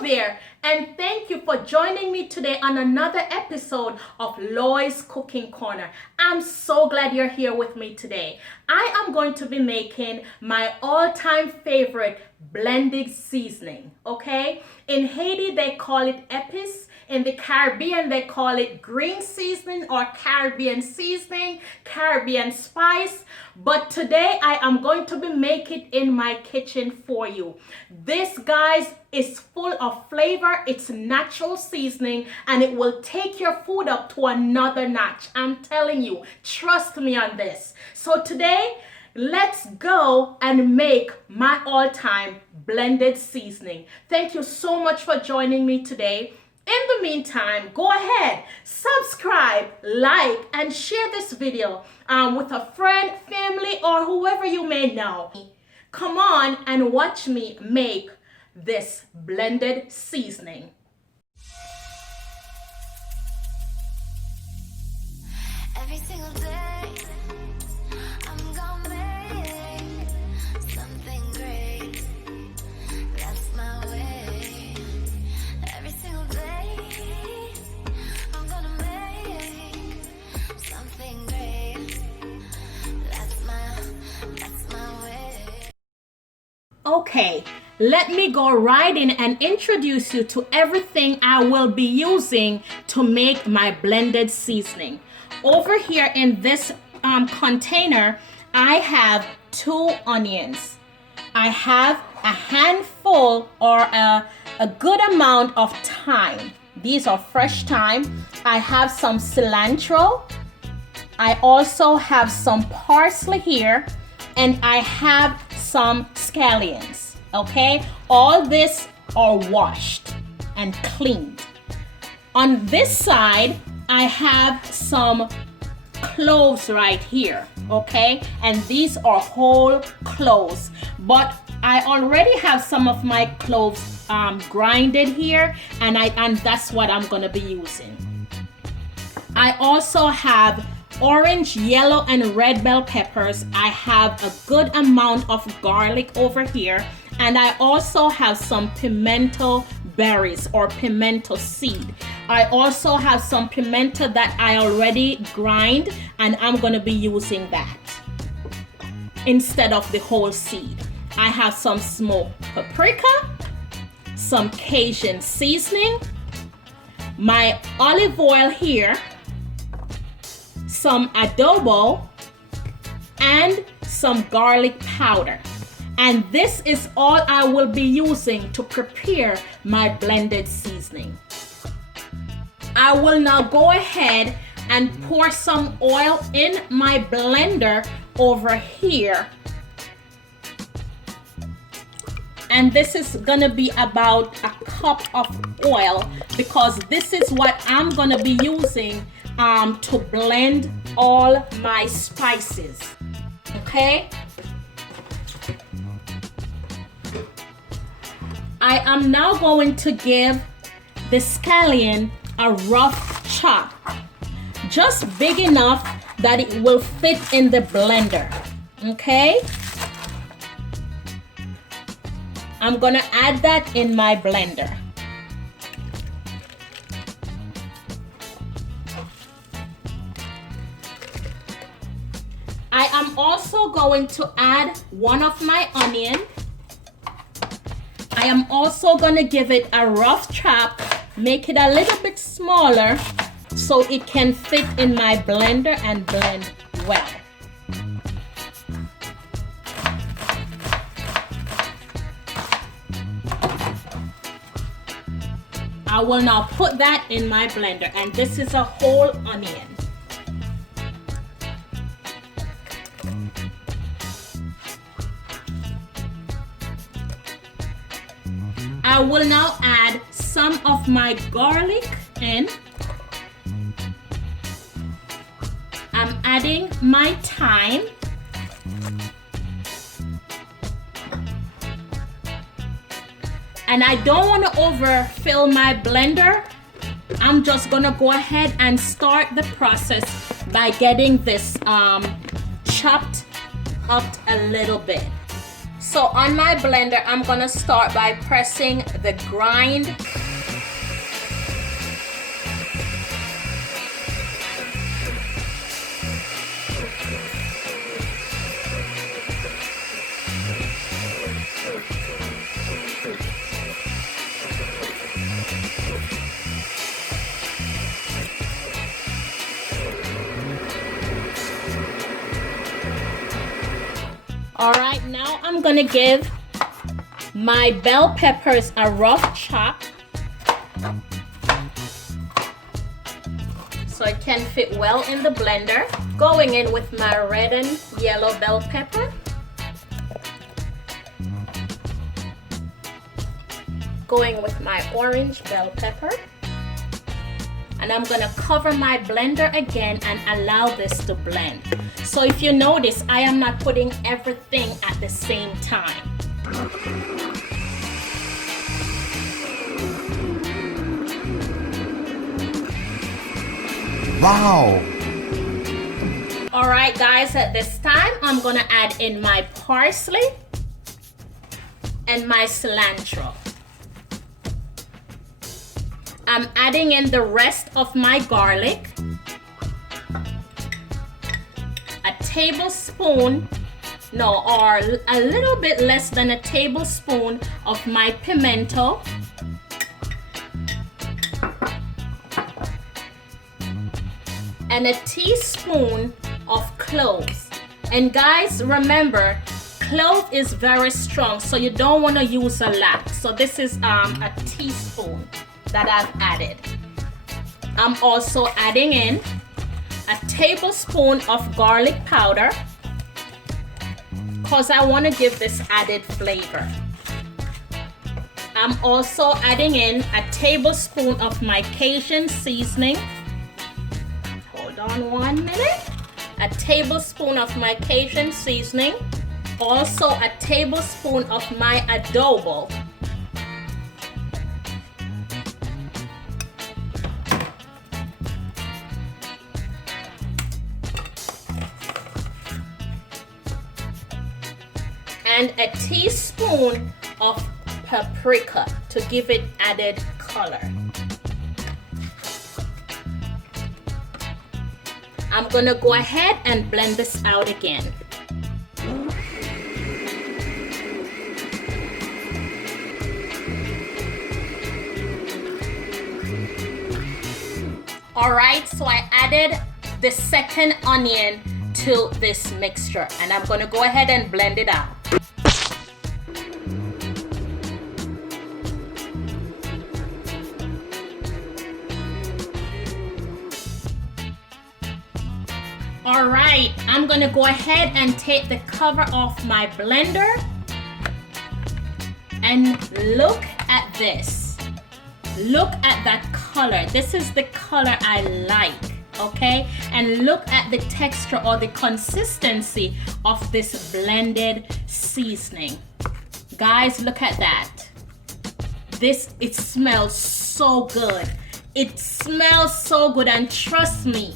there, and thank you for joining me today on another episode of Loy's Cooking Corner. I'm so glad you're here with me today. I am going to be making my all-time favorite blended seasoning, okay? In Haiti, they call it epis. In the Caribbean, they call it green seasoning or Caribbean seasoning, Caribbean spice. But today I am going to be making it in my kitchen for you. This, guys, is full of flavor. It's natural seasoning and it will take your food up to another notch. I'm telling you, trust me on this. So today, let's go and make my all-time blended seasoning. Thank you so much for joining me today. In the meantime, go ahead, subscribe, like, and share this video with a friend, family, or whoever you may know. Come on and watch me make this blended seasoning. Every single day, I'm gonna make something great. That's my way. Every single day, I'm gonna make something great. That's my way. Okay, let me go right in and introduce you to everything I will be using to make my blended seasoning. Over here in this container, I have 2 onions. I have a handful or a good amount of thyme. These are fresh thyme. I have some cilantro. I also have some parsley here, and I have some scallions. Okay, all this are washed and cleaned. On this side, I have some cloves right here, okay, and these are whole cloves, but I already have some of my cloves grinded here, and that's what I'm gonna be using. I also have orange, yellow, and red bell peppers. I have a good amount of garlic over here, and I also have some pimento berries or pimento seed. I also have some pimento that I already grind, and I'm going to be using that instead of the whole seed. I have some smoked paprika, some Cajun seasoning, my olive oil here, some adobo, and some garlic powder. And this is all I will be using to prepare my blended seasoning. I will now go ahead and pour some oil in my blender over here. And this is gonna be about a cup of oil, because this is what I'm gonna be using to blend all my spices. Okay? I am now going to give the scallion a rough chop, just big enough that it will fit in the blender. Okay? I'm gonna add that in my blender. I am also going to add one of my onion. I am also going to give it a rough chop, make it a little bit smaller so it can fit in my blender and blend well. I will now put that in my blender, and this is a whole onion. I will now add some of my garlic in. I'm adding my thyme. And I don't want to overfill my blender. I'm just gonna go ahead and start the process by getting this chopped up a little bit. So on my blender, I'm gonna start by pressing the grind. All right, now I'm gonna give my bell peppers a rough chop so it can fit well in the blender. Going in with my red and yellow bell pepper. Going with my orange bell pepper. And I'm gonna cover my blender again and allow this to blend. So if you notice, I am not putting everything at the same time. Wow! All right, guys, at this time, I'm gonna add in my parsley and my cilantro. I'm adding in the rest of my garlic, a tablespoon, or a little bit less than a tablespoon of my pimento, and a teaspoon of cloves. And guys, remember, clove is very strong, so you don't want to use a lot. So this is a teaspoon that I've added. I'm also adding in a tablespoon of garlic powder because I want to give this added flavor. I'm also adding in a tablespoon of my Cajun seasoning. Hold on 1 minute. A tablespoon of my Cajun seasoning. Also a tablespoon of my adobo. And a teaspoon of paprika to give it added color. I'm gonna go ahead and blend this out again. All right, so I added the second onion to this mixture and I'm gonna go ahead and blend it out. All right, I'm gonna go ahead and take the cover off my blender and look at this. Look at that color. This is the color I like, okay? And look at the texture or the consistency of this blended seasoning. Guys, look at that. It smells so good. It smells so good, and trust me,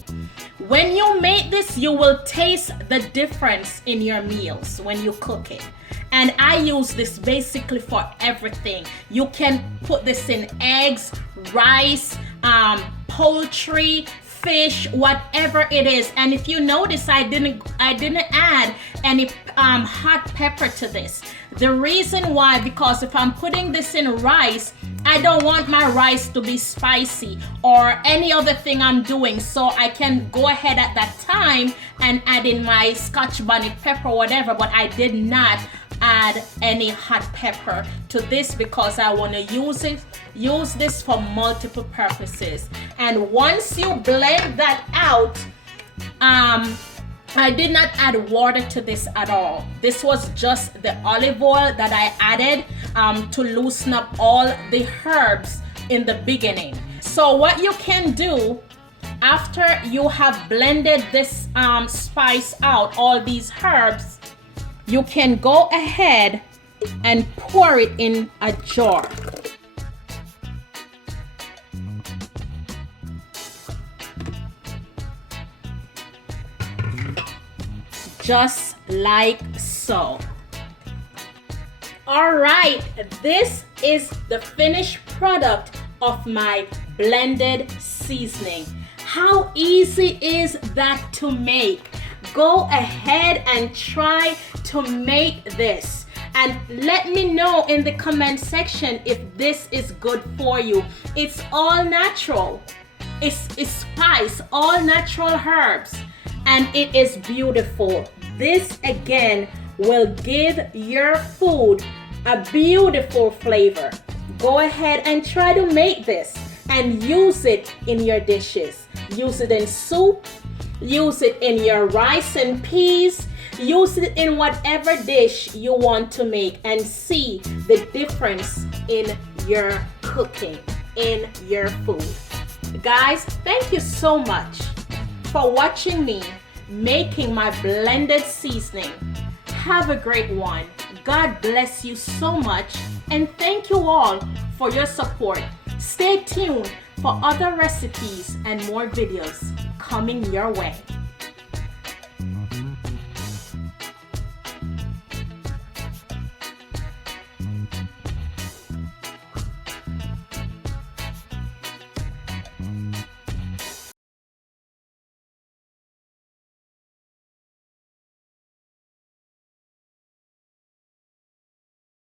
when you make this, you will taste the difference in your meals when you cook it. And I use this basically for everything. You can put this in eggs, rice, poultry, fish, whatever it is. And if you notice, I didn't add any hot pepper to this. The reason why, because if I'm putting this in rice, I don't want my rice to be spicy or any other thing I'm doing, so I can go ahead at that time and add in my Scotch bonnet pepper or whatever, but I did not add any hot pepper to this because I want to use this for multiple purposes. And once you blend that out, I did not add water to this at all. This was just the olive oil that I added to loosen up all the herbs in the beginning. So what you can do after you have blended this spice out, all these herbs, you can go ahead and pour it in a jar. Just like so. All right, this is the finished product of my blended seasoning. How easy is that to make? Go ahead and try to make this. And let me know in the comment section if this is good for you. It's all natural. It's spice, all natural herbs. And it is beautiful. This again will give your food a beautiful flavor. Go ahead and try to make this and use it in your dishes. Use it in soup, use it in your rice and peas, use it in whatever dish you want to make and see the difference in your cooking, in your food. Guys, thank you so much for watching me making my blended seasoning. Have a great one. God bless you so much, and thank you all for your support. Stay tuned for other recipes and more videos coming your way.